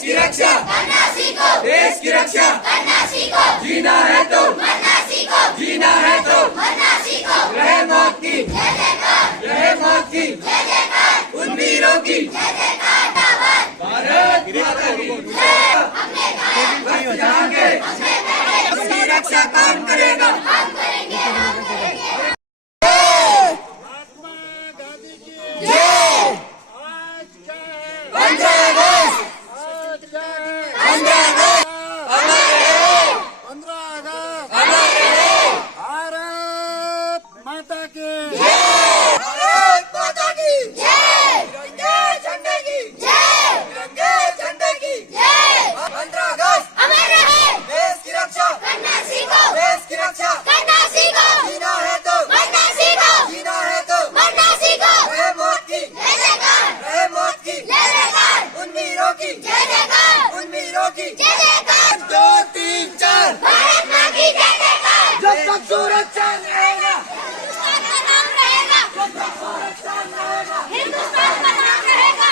की रक्षा करना सीखो, देश की रक्षा करना सीखो, जीना है तो मरना सीखो, जीना है तो मरना सीखो, रहे मौत की जय जयकार, रहे मौत की जय जयकार, उन वीरों की जय जयकार, भारत माता की जय। हमने कहा यहाँ के उसकी रक्षा कौन करेगा, हम करेंगे, हम करेंगे। सूरज चांद रहेगा, हिंदुस्तान का नाम रहेगा, सूरज चांद रहेगा, हिंदुस्तान का नाम रहेगा।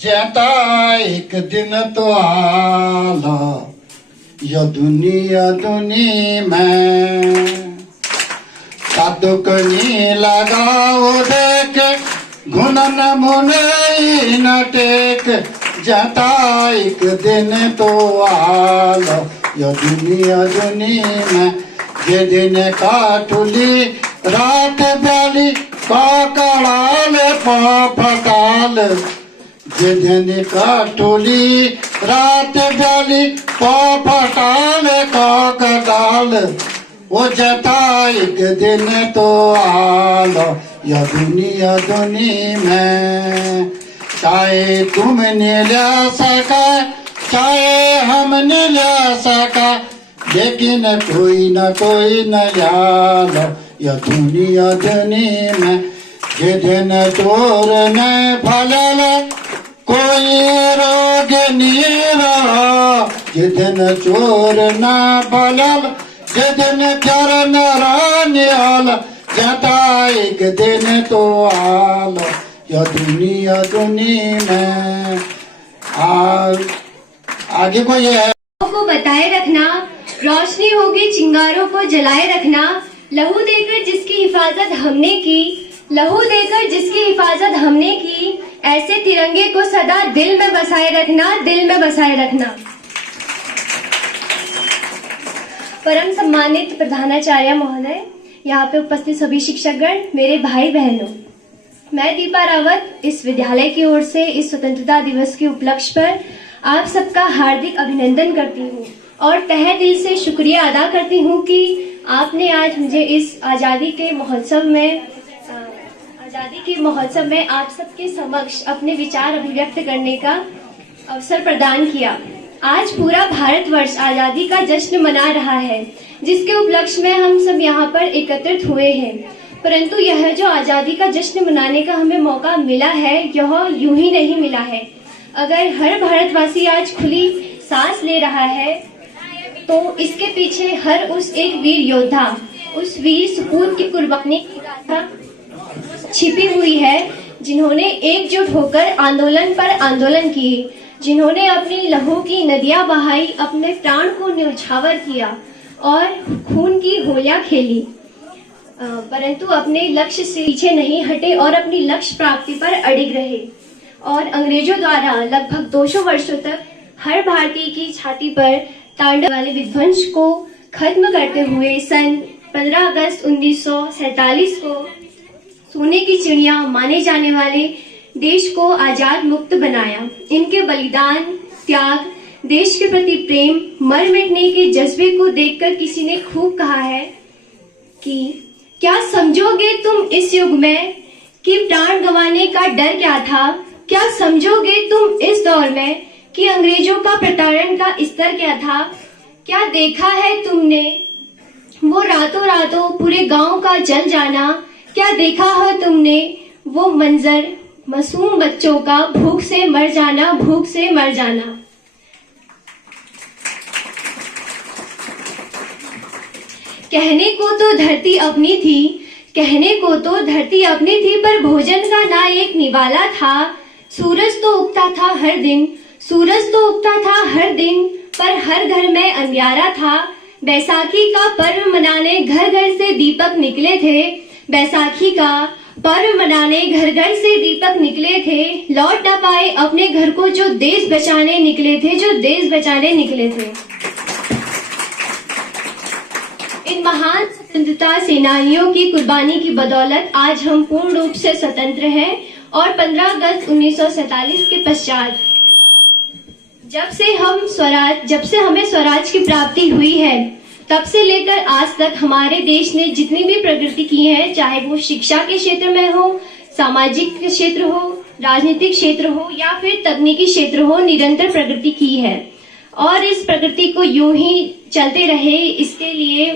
जैता एक दिन तो आला या दुनिया दुनी में कदकनी लगाओ देख घुनन मुने न टेक जैता एक दिन तो आला या दुनिया दुनी में जे दिन काटुली रात ब्याली काकड़ाल फटाल जे दिन काटुली रात ब्याली फटाल काकड़ाल वो जता एक दिन तो आलो या दुनी में। चाहे तुमने ला सका चाहे हमने ला सका, लेकिन कोई न लो या दुनी में। जिधन चोर न फलल कोई रोग नीरा, जिधन चोर न फलल जिधन चरण रानियाल, जता एक दिन तो आलो या दुनी में। आगे को ये है को बताए रखना, रोशनी होगी चिंगारों को जलाए रखना। लहू देकर जिसकी हिफाजत हमने की, लहू देकर जिसकी हिफाजत हमने की, ऐसे तिरंगे को सदा दिल में बसाए रखना, दिल में बसाए रखना। परम सम्मानित प्रधानाचार्य महोदय, यहाँ पे उपस्थित सभी शिक्षकगण, मेरे भाई बहनों, मैं दीपा रावत इस विद्यालय की ओर से इस स्वतंत्रता दिवस के उपलक्ष्य पर आप सबका हार्दिक अभिनंदन करती हूँ और तहे दिल से शुक्रिया अदा करती हूँ कि आपने आज मुझे इस आज़ादी के महोत्सव में आप सबके समक्ष अपने विचार अभिव्यक्त करने का अवसर प्रदान किया। आज पूरा भारतवर्ष आज़ादी का जश्न मना रहा है, जिसके उपलक्ष्य में हम सब यहाँ पर एकत्रित हुए हैं। परंतु यह जो आज़ादी का जश्न मनाने का हमें मौका मिला है, यह यूं ही नहीं मिला है। अगर हर भारतवासी आज खुली सांस ले रहा है, तो इसके पीछे हर उस एक वीर योद्धा, उस वीर सपूत की कुर्बानी की गाथा छिपी हुई है, जिन्होंने एकजुट होकर आंदोलन पर आंदोलन किए, जिन्होंने अपनी लहू की नदियां बहाई, अपने प्राण को न्यौछावर किया और खून की होलियां खेली, परंतु अपने लक्ष्य से पीछे नहीं हटे और अपनी लक्ष्य प्राप्ति पर अडिग रहे। और अंग्रेजों द्वारा लगभग 200 वर्षों तक हर भारतीय की छाती पर तांडव वाले विध्वंस को खत्म करते हुए सन 15 अगस्त 1947 को सोने की चिड़िया माने जाने वाले देश को आजाद मुक्त बनाया। इनके बलिदान, त्याग, देश के प्रति प्रेम, मर मिटने के जज्बे को देखकर किसी ने खूब कहा है कि क्या समझोगे तुम इस युग में कि प्राण गंवाने का डर क्या था? क्या समझोगे तुम इस दौर में कि अंग्रेजों का प्रताड़न का स्तर क्या था? क्या देखा है तुमने वो रातों रातों पूरे गांव का जल जाना? क्या देखा है तुमने वो मंजर, मासूम बच्चों का भूख से मर जाना, भूख से मर जाना? कहने को तो धरती अपनी थी, कहने को तो धरती अपनी थी, पर भोजन का ना एक निवाला था। सूरज तो उगता था हर दिन, सूरज तो उगता था हर दिन, पर हर घर में अंधियारा था। बैसाखी का पर्व मनाने घर घर से दीपक निकले थे, बैसाखी का पर्व मनाने घर घर से दीपक निकले थे। लौट न पाए अपने घर को जो देश बचाने निकले थे, जो देश बचाने निकले थे। इन महान स्वतंत्रता सेनानियों की कुर्बानी की बदौलत आज हम पूर्ण रूप से स्वतंत्र हैं और 15 अगस्त 1947 के पश्चात जब से हमें स्वराज की प्राप्ति हुई है, तब से लेकर आज तक हमारे देश ने जितनी भी प्रगति की है, चाहे वो शिक्षा के क्षेत्र में हो, सामाजिक क्षेत्र हो, राजनीतिक क्षेत्र हो या फिर तकनीकी क्षेत्र हो, निरंतर प्रगति की है। और इस प्रगति को यूं ही चलते रहे, इसके लिए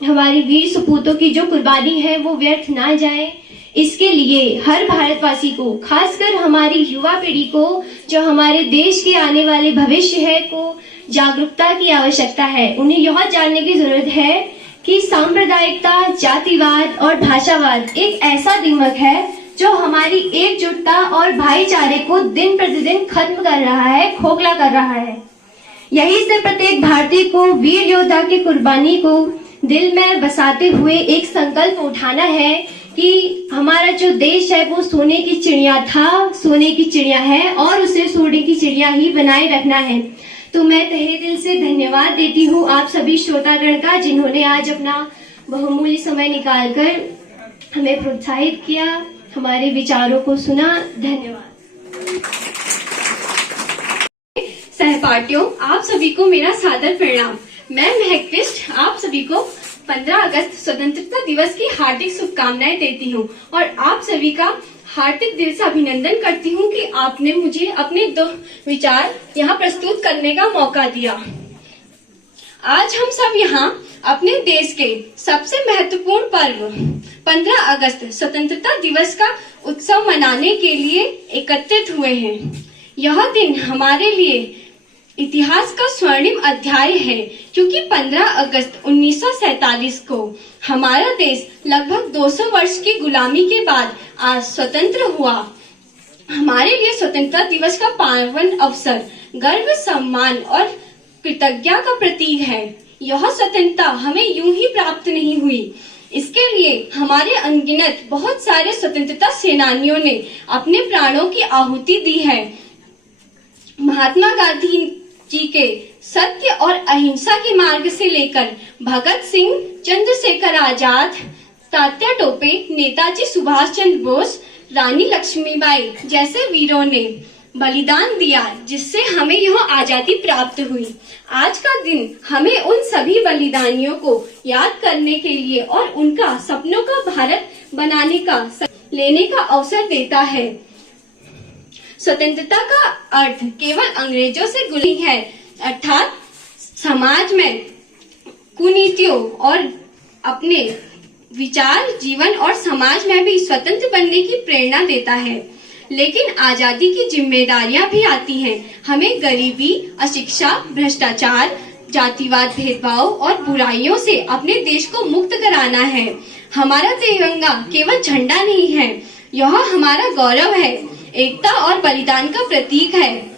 हमारी वीर सपूतों की जो कुर्बानी है वो व्यर्थ ना जाए, इसके लिए हर भारतवासी को, खासकर हमारी युवा पीढ़ी को, जो हमारे देश के आने वाले भविष्य है, को जागरूकता की आवश्यकता है। उन्हें यह जानने की जरूरत है कि सांप्रदायिकता, जातिवाद और भाषावाद एक ऐसा दिमक है जो हमारी एकजुटता और भाईचारे को दिन प्रतिदिन खत्म कर रहा है, खोखला कर रहा है। यही से प्रत्येक भारतीय को वीर योद्धा की कुर्बानी को दिल में बसाते हुए एक संकल्प उठाना है कि हमारा जो देश है वो सोने की चिड़िया था, सोने की चिड़िया है और उसे सोने की चिड़िया ही बनाए रखना है। तो मैं तहे दिल से धन्यवाद देती हूँ आप सभी श्रोतागण का, जिन्होंने आज अपना बहुमूल्य समय निकालकर हमें प्रोत्साहित किया, हमारे विचारों को सुना। धन्यवाद। सहपाठियों, आप सभी को मेरा सादर प्रणाम। मैं महक बिष्ट आप सभी को 15 अगस्त स्वतंत्रता दिवस की हार्दिक शुभकामनाएं देती हूं और आप सभी का हार्दिक दिल से अभिनंदन करती हूं कि आपने मुझे अपने दो विचार यहाँ प्रस्तुत करने का मौका दिया। आज हम सब यहाँ अपने देश के सबसे महत्वपूर्ण पर्व 15 अगस्त स्वतंत्रता दिवस का उत्सव मनाने के लिए एकत्रित हुए हैं। यह दिन हमारे लिए इतिहास का स्वर्णिम अध्याय है, क्योंकि 15 अगस्त 1947 को हमारा देश लगभग 200 वर्ष की गुलामी के बाद आज स्वतंत्र हुआ। हमारे लिए स्वतंत्रता दिवस का पावन अवसर गर्व, सम्मान और कृतज्ञता का प्रतीक है। यह स्वतंत्रता हमें यूं ही प्राप्त नहीं हुई। इसके लिए हमारे अनगिनत बहुत सारे स्वतंत्रता सेनानियों ने अपने प्राणों की आहुति दी है। महात्मा गांधी जी के सत्य और अहिंसा के मार्ग से लेकर भगत सिंह, चंद्रशेखर आजाद, तात्या टोपे, नेताजी सुभाष चंद्र बोस, रानी लक्ष्मीबाई जैसे वीरों ने बलिदान दिया, जिससे हमें यह आजादी प्राप्त हुई। आज का दिन हमें उन सभी बलिदानियों को याद करने के लिए और उनका सपनों का भारत बनाने का लेने का अवसर देता है। स्वतंत्रता का अर्थ केवल अंग्रेजों से गुलामी है, अर्थात समाज में कुनीतियों और अपने विचार, जीवन और समाज में भी स्वतंत्र बनने की प्रेरणा देता है। लेकिन आजादी की जिम्मेदारियां भी आती हैं। हमें गरीबी, अशिक्षा, भ्रष्टाचार, जातिवाद, भेदभाव और बुराइयों से अपने देश को मुक्त कराना है। हमारा तिरंगा केवल झंडा नहीं है, यह हमारा गौरव है, एकता और बलिदान का प्रतीक है।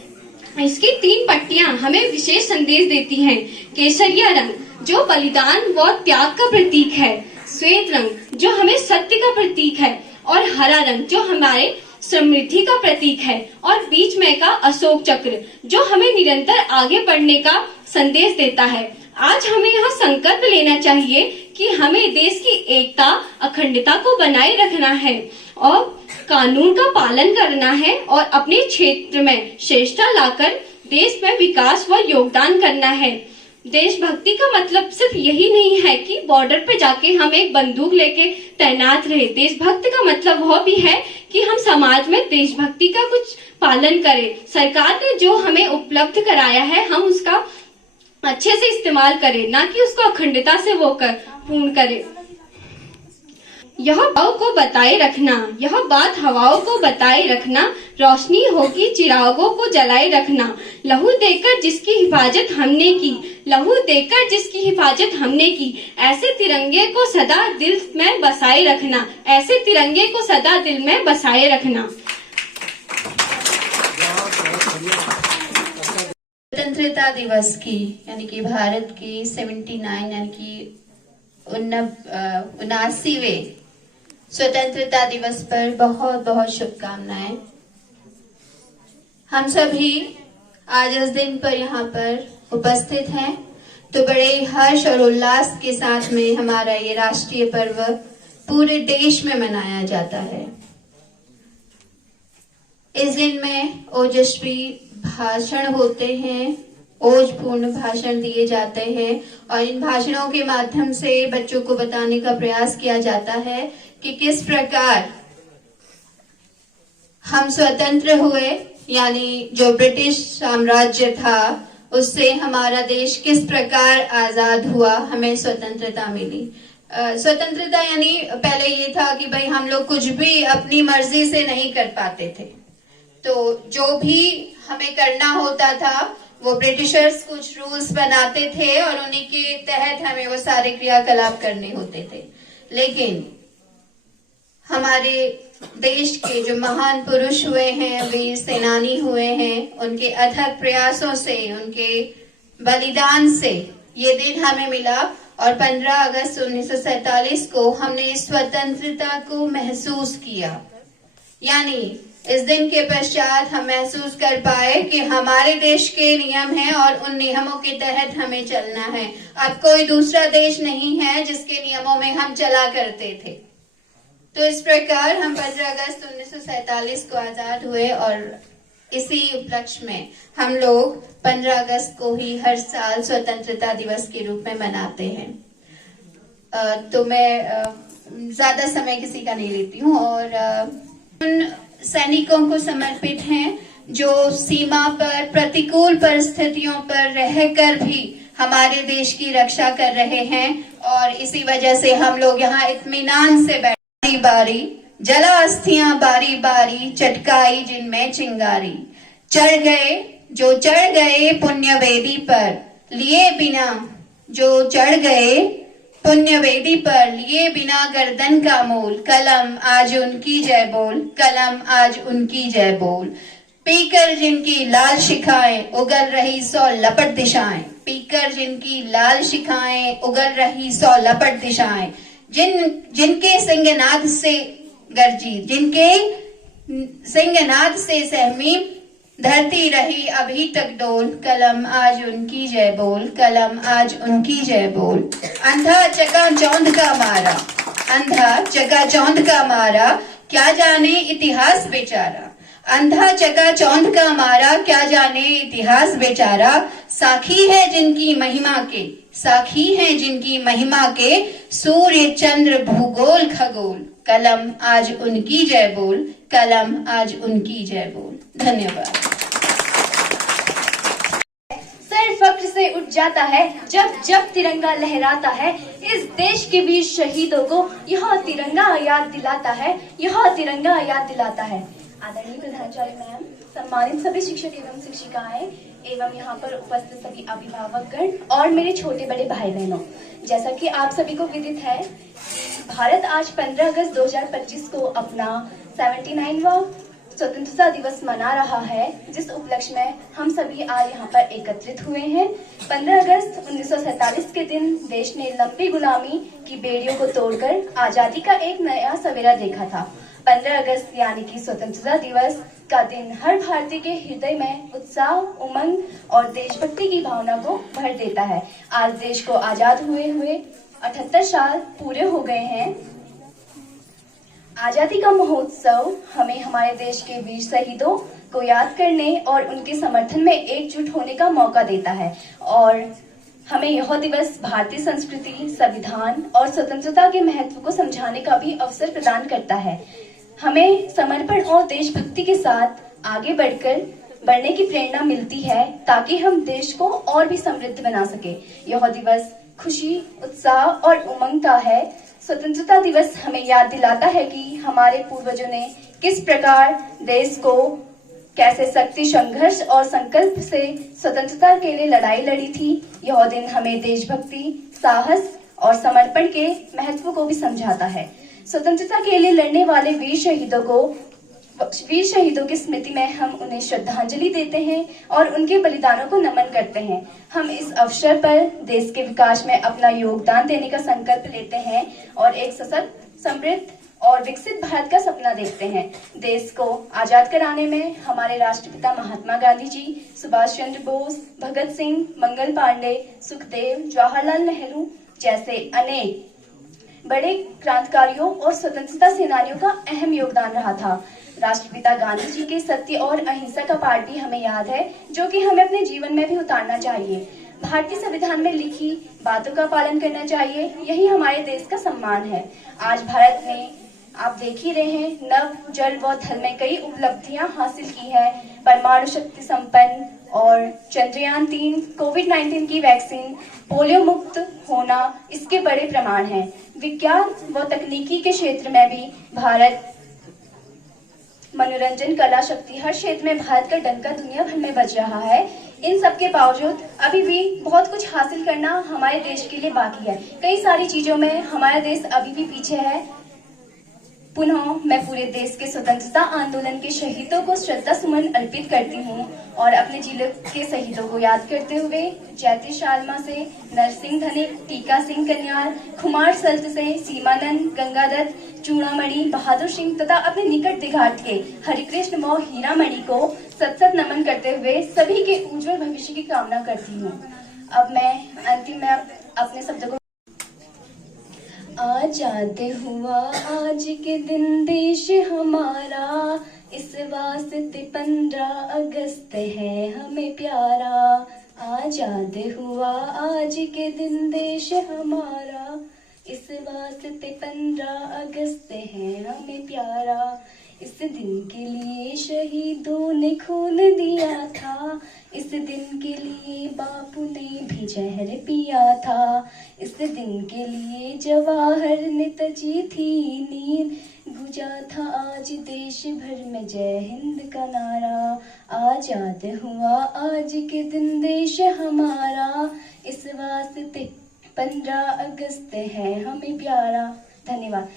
इसकी 3 पट्टियां हमें विशेष संदेश देती हैं। केसरिया रंग जो बलिदान व त्याग का प्रतीक है, श्वेत रंग जो हमें सत्य का प्रतीक है और हरा रंग जो हमारे समृद्धि का प्रतीक है और बीच में का अशोक चक्र जो हमें निरंतर आगे बढ़ने का संदेश देता है। आज हमें यह संकल्प लेना चाहिए कि हमें देश की एकता, अखंडता को बनाए रखना है और कानून का पालन करना है और अपने क्षेत्र में श्रेष्ठता लाकर देश में विकास व योगदान करना है। देशभक्ति का मतलब सिर्फ यही नहीं है कि बॉर्डर पे जाके हम एक बंदूक लेके तैनात रहे। देशभक्ति का मतलब वह भी है कि हम समाज में देशभक्ति का कुछ पालन करें। सरकार ने जो हमें उपलब्ध कराया है हम उसका अच्छे से इस्तेमाल करें, ना कि उसको अखंडता से वो पूर्ण करें। यह हवाओं को बताए रखना, यह बात हवाओं को बताए रखना, रोशनी होगी चिरागों को जलाए रखना। लहू देकर जिसकी हिफाजत हमने की, लहू देकर जिसकी हिफाजत हमने की, ऐसे तिरंगे को सदा दिल में बसाए रखना, ऐसे तिरंगे को सदा दिल में बसाए रखना। स्वतंत्रता दिवस की यानी कि भारत की 79 यानी कि 79वें स्वतंत्रता दिवस पर बहुत बहुत शुभकामनाएं। हम सभी आज इस दिन पर यहाँ पर उपस्थित हैं तो बड़े हर्ष और उल्लास के साथ में हमारा ये राष्ट्रीय पर्व पूरे देश में मनाया जाता है। इस दिन में ओजस्वी भाषण होते हैं, ओजपूर्ण भाषण दिए जाते हैं और इन भाषणों के माध्यम से बच्चों को बताने का प्रयास किया जाता है कि किस प्रकार हम स्वतंत्र हुए, यानी जो ब्रिटिश साम्राज्य था उससे हमारा देश किस प्रकार आजाद हुआ, हमें स्वतंत्रता मिली। स्वतंत्रता यानी पहले ये था कि भाई हम लोग कुछ भी अपनी मर्जी से नहीं कर पाते थे, तो जो भी हमें करना होता था वो ब्रिटिशर्स कुछ रूल्स बनाते थे और उन्हीं के तहत हमें वो सारे क्रियाकलाप करने होते थे। लेकिन हमारे देश के जो महान पुरुष हुए हैं, वीर सेनानी हुए हैं, उनके अथक प्रयासों से, उनके बलिदान से ये दिन हमें मिला और 15 अगस्त 1947 को हमने स्वतंत्रता को महसूस किया। यानी इस दिन के पश्चात हम महसूस कर पाए कि हमारे देश के नियम हैं और उन नियमों के तहत हमें चलना है। अब कोई दूसरा देश नहीं है जिसके नियमों में हम चला करते थे। तो इस प्रकार हम 15 अगस्त 1947 को आजाद हुए और इसी उपलक्ष्य में हम लोग 15 अगस्त को ही हर साल स्वतंत्रता दिवस के रूप में मनाते हैं। तो मैं ज्यादा समय किसी का नहीं लेती हूँ और उन सैनिकों को समर्पित हैं जो सीमा पर प्रतिकूल परिस्थितियों पर रहकर भी हमारे देश की रक्षा कर रहे हैं और इसी वजह से हम लोग यहाँ इत्मीनान से बारी बारी जला अस्थियां बारी बारी चटकाई जिनमें चिंगारी चढ़ गए पुण्य वेदी पर लिए बिना जो चढ़ गए पुण्य वेदी पर लिए बिना गर्दन का मोल कलम आज उनकी जय बोल कलम आज उनकी जय बोल पीकर जिनकी लाल शिखाएं उगल रही 100 लपट दिशाएं पीकर जिनकी लाल शिखाएं उगल रही 100 लपट दिशाएं जिनके सिंहनाद से गर्जी जिनके सिंहनाद से सहमी धरती रही अभी तक डोल कलम आज उनकी जय बोल कलम आज उनकी जय बोल अंधा चकाचौंध का मारा अंधा चकाचौंध का मारा क्या जाने इतिहास बेचारा अंधा चकाचौंध का मारा क्या जाने इतिहास बेचारा साखी है जिनकी महिमा के साखी है जिनकी महिमा के सूर्य चंद्र भूगोल खगोल कलम आज उनकी जय बोल कलम आज उनकी जय बोल। धन्यवाद। सर फख्र से उठ जाता है जब जब तिरंगा लहराता है इस देश के वीर शहीदों को यह तिरंगा याद दिलाता है यह तिरंगा याद दिलाता है। आदरणीय प्रधानाचार्य मैम, सम्मानित सभी शिक्षक एवं शिक्षिकाएं एवं यहाँ पर उपस्थित सभी अभिभावकगण और मेरे छोटे बड़े भाई बहनों, जैसा कि आप सभी को विदित है भारत आज 15 अगस्त 2025 को अपना 79वां स्वतंत्रता दिवस मना रहा है, जिस उपलक्ष्य में हम सभी आज यहाँ पर एकत्रित हुए हैं। 15 अगस्त 1947 के दिन देश ने लंबी गुलामी की बेड़ियों को तोड़कर आजादी का एक नया सवेरा देखा था। 15 अगस्त यानी कि स्वतंत्रता दिवस का दिन हर भारतीय के हृदय में उत्साह, उमंग और देशभक्ति की भावना को भर देता है। आज देश को आजाद हुए 78 साल पूरे हो गए हैं। आजादी का महोत्सव हमें हमारे देश के वीर शहीदों को याद करने और उनके समर्थन में एकजुट होने का मौका देता है और हमें यह दिवस भारतीय संस्कृति, संविधान और स्वतंत्रता के महत्व को समझाने का भी अवसर प्रदान करता है। हमें समर्पण और देशभक्ति के साथ आगे बढ़ने की प्रेरणा मिलती है ताकि हम देश को और भी समृद्ध बना सके। यह दिवस खुशी, उत्साह और उमंग का है। स्वतंत्रता दिवस हमें याद दिलाता है कि हमारे पूर्वजों ने किस प्रकार देश को कैसे शक्ति, संघर्ष और संकल्प से स्वतंत्रता के लिए लड़ाई लड़ी थी। यह दिन हमें देशभक्ति, साहस और समर्पण के महत्व को भी समझाता है। स्वतंत्रता के लिए लड़ने वाले वीर शहीदों की स्मृति में हम उन्हें श्रद्धांजलि देते हैं और उनके बलिदानों को नमन करते हैं। हम इस अवसर पर देश के विकास में अपना योगदान देने का संकल्प लेते हैं और एक सशक्त, समृद्ध और विकसित भारत का सपना देखते हैं। देश को आजाद कराने में हमारे राष्ट्रपिता महात्मा गांधी जी, सुभाष चंद्र बोस, भगत सिंह, मंगल पांडे, सुखदेव, जवाहरलाल नेहरू जैसे अनेक बड़े क्रांतिकारियों और स्वतंत्रता सेनानियों का अहम योगदान रहा था। राष्ट्रपिता गांधी जी के सत्य और अहिंसा का पाठ भी हमें याद है, जो कि हमें अपने जीवन में भी उतारना चाहिए। भारतीय संविधान में लिखी बातों का पालन करना चाहिए, यही हमारे देश का सम्मान है। आज भारत ने, आप देख ही रहे हैं, नभ, जल व थल में कई उपलब्धियां हासिल की है। परमाणु शक्ति संपन्न और चंद्रयान 3, कोविड-19 की वैक्सीन, पोलियो मुक्त होना इसके बड़े प्रमाण हैं। विज्ञान व तकनीकी के क्षेत्र में भी भारत, मनोरंजन, कला, शक्ति, हर क्षेत्र में भारत का डंका दुनिया भर में बज रहा है। इन सब के बावजूद अभी भी बहुत कुछ हासिल करना हमारे देश के लिए बाकी है। कई सारी चीजों में हमारा देश अभी भी पीछे है। पुनः मैं पूरे देश के स्वतंत्रता आंदोलन के शहीदों को श्रद्धा सुमन अर्पित करती हूँ और अपने जिले के शहीदों को याद करते हुए जयती शालमा से नरसिंह धनिक, टीका सिंह कन्यार, खुमार सल्त से सीमानंद, गंगादत्त, चूड़ामणि, बहादुर सिंह तथा अपने निकट दिघाट के हरिकृष्ण व हीरामणि को सत नमन करते हुए सभी के उज्जवल भविष्य की कामना करती हूँ। अब मैं अंतिम में अपने शब्दों को आजाद हुआ आज के दिन देश हमारा, इस वास्ते 15 अगस्त है हमें प्यारा। आजाद हुआ आज के दिन देश हमारा, इस वास्ते 15 अगस्त है हमें प्यारा। इस दिन के लिए शहीदों ने खून दिया था, इस दिन के लिए बापू ने भी जहर पिया था, इस दिन के लिए जवाहर ने तजी थी नींद, गुजा था आज देश भर में जय हिंद का नारा। आजाद हुआ आज के दिन देश हमारा, इस वास्ते 15 अगस्त है हमें प्यारा। धन्यवाद।